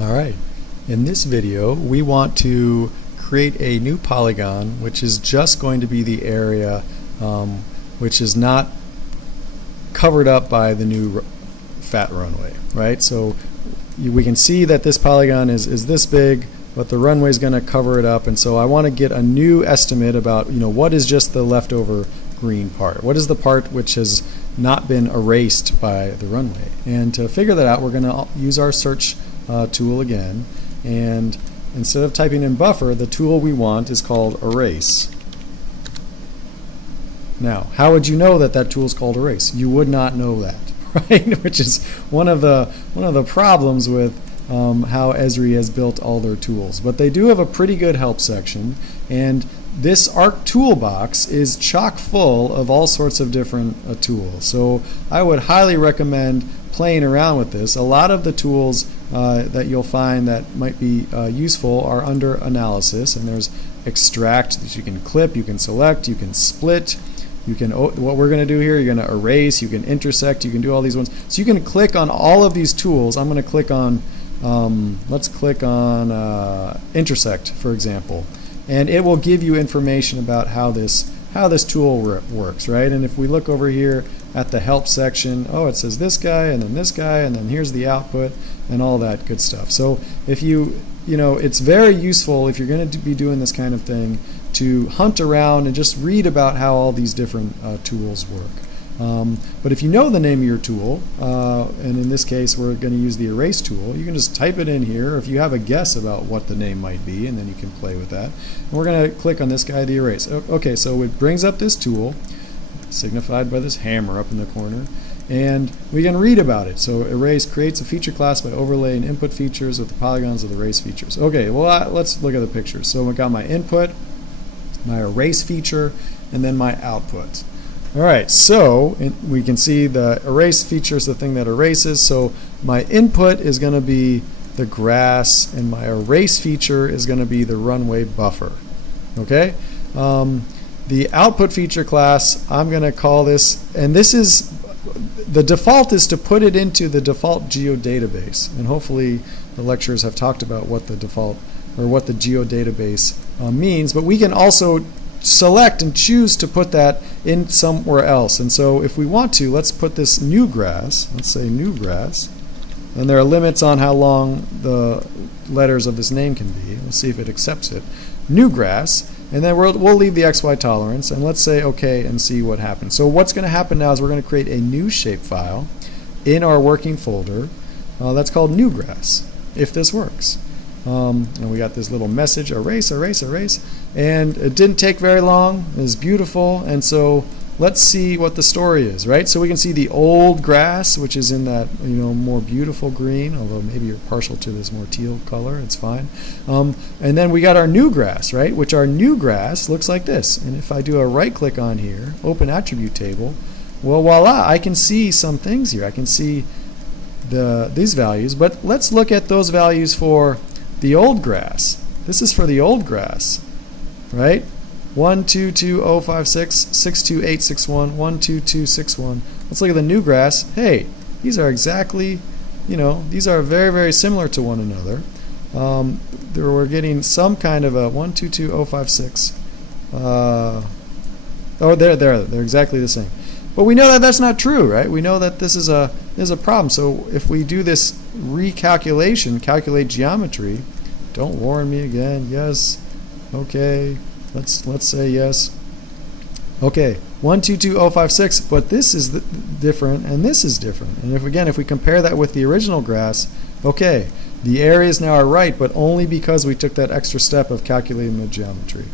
Alright, in this video we want to create a new polygon which is just going to be the area which is not covered up by the new fat runway, right? So we can see that this polygon is this big, but the runway is going to cover it up, and so I want to get a new estimate about what is just the leftover green part. What is the part which has not been erased by the runway? And to figure that out, we're going to use our search tool again, and instead of typing in buffer, the tool we want is called erase. Now, how would you know that that tool is called erase? You would not know that, right? Which is one of the problems with how Esri has built all their tools. But they do have a pretty good help section, and this ARC toolbox is chock full of all sorts of different tools. So I would highly recommend playing around with this. A lot of the tools that you'll find that might be useful are under analysis, and there's extract that you can clip, you can select, you can split. You can, what we're going to do here, you're going to erase, you can intersect, you can do all these ones. So you can click on all of these tools. I'm going to click on, let's click on intersect, for example. And it will give you information about how this tool works, right? And if we look over here at the help section, oh, it says this guy, and then here's the output, and all that good stuff. So if it's very useful if you're going to be doing this kind of thing to hunt around and just read about how all these different tools work. But if you know the name of your tool, and in this case we're going to use the erase tool, you can just type it in here if you have a guess about what the name might be, and then you can play with that. And we're going to click on this guy, the erase. Okay, so it brings up this tool, signified by this hammer up in the corner, and we can read about it. So erase creates a feature class by overlaying input features with the polygons of the erase features. Okay, well let's look at the pictures. So we've got my input, my erase feature, and then my output. Alright, so we can see the erase feature is the thing that erases. So my input is going to be the grass, and my erase feature is going to be the runway buffer. Okay? The output feature class, I'm going to call this, and this is, the default is to put it into the default geodatabase. And hopefully the lecturers have talked about what the default or what the geodatabase means, but we can also select and choose to put that in somewhere else. And so if we want to, let's put this new grass, let's say new grass, and there are limits on how long the letters of this name can be. We'll see if it accepts it. New grass, and then we'll leave the XY tolerance, and let's say OK and see what happens. So what's going to happen now is we're going to create a new shapefile in our working folder that's called new grass, if this works. And we got this little message, erase, erase, erase, and it didn't take very long. It was beautiful, and so let's see what the story is, right? So we can see the old grass, which is in that more beautiful green, although maybe you're partial to this more teal color, it's fine. And then we got our new grass, right? Which our new grass looks like this. And if I do a right click on here, open attribute table, well, voila, I can see some things here. I can see these values, but let's look at those values for the old grass. This is for the old grass, right? 122.056, 62861, 12261. Let's look at the new grass. Hey, these are exactly, these are very, very similar to one another. We're getting some kind of a 122.056. They're exactly the same. But we know that that's not true, right? We know that this is a problem. So if we do this recalculation, calculate geometry, don't warn me again. Yes. Okay. Let's say yes. Okay. 122.056, but this is different and this is different. And if we compare that with the original grass, okay, the areas now are right, but only because we took that extra step of calculating the geometry.